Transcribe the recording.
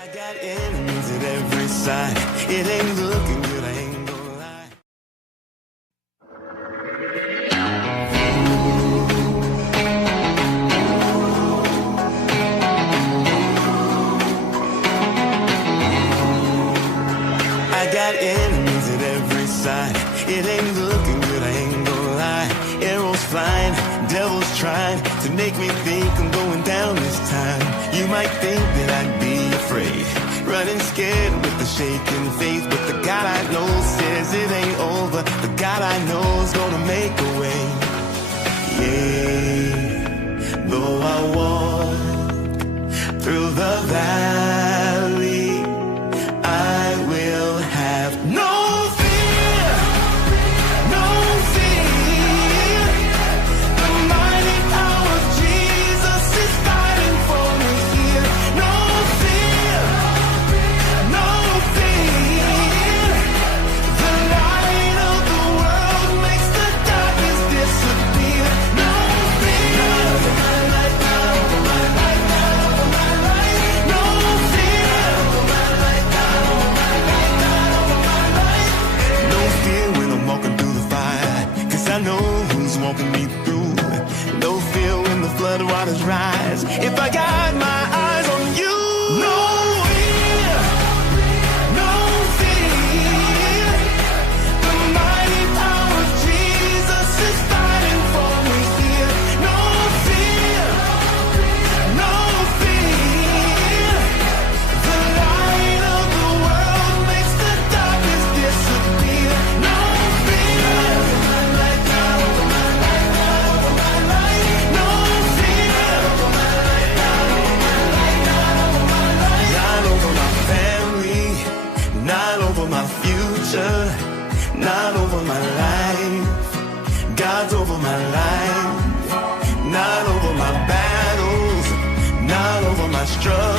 I got enemies at every side. It ain't looking good, I ain't gonna lie. I got enemies at every side. It ain't looking good, I ain't gonna lie. Arrows flying, devils trying to make me think I'm going down this time. You might think that I'd be afraid, running scared with the shaking faith, but the God I know says it ain't over. The God I know is gonna make a way. Yeah, though I walk through the valley, I will have no fear, no fear. The mighty power of Jesus is fighting for me here. No fear, no fear. The light of the world makes the darkness disappear. No fear. No fear. No fear when I'm walking through the fire, 'cause I know who's walking me through. No fear when the flood waters rise, if I got my eyes on you. No fear, no fear. The mighty power of Jesus is fighting for me here. No fear, no fear. The light of the world makes the darkness disappear. No fear, no fear. Not over my family, not over my future, not over my life. God's over my life, not over my battles, not over my struggles.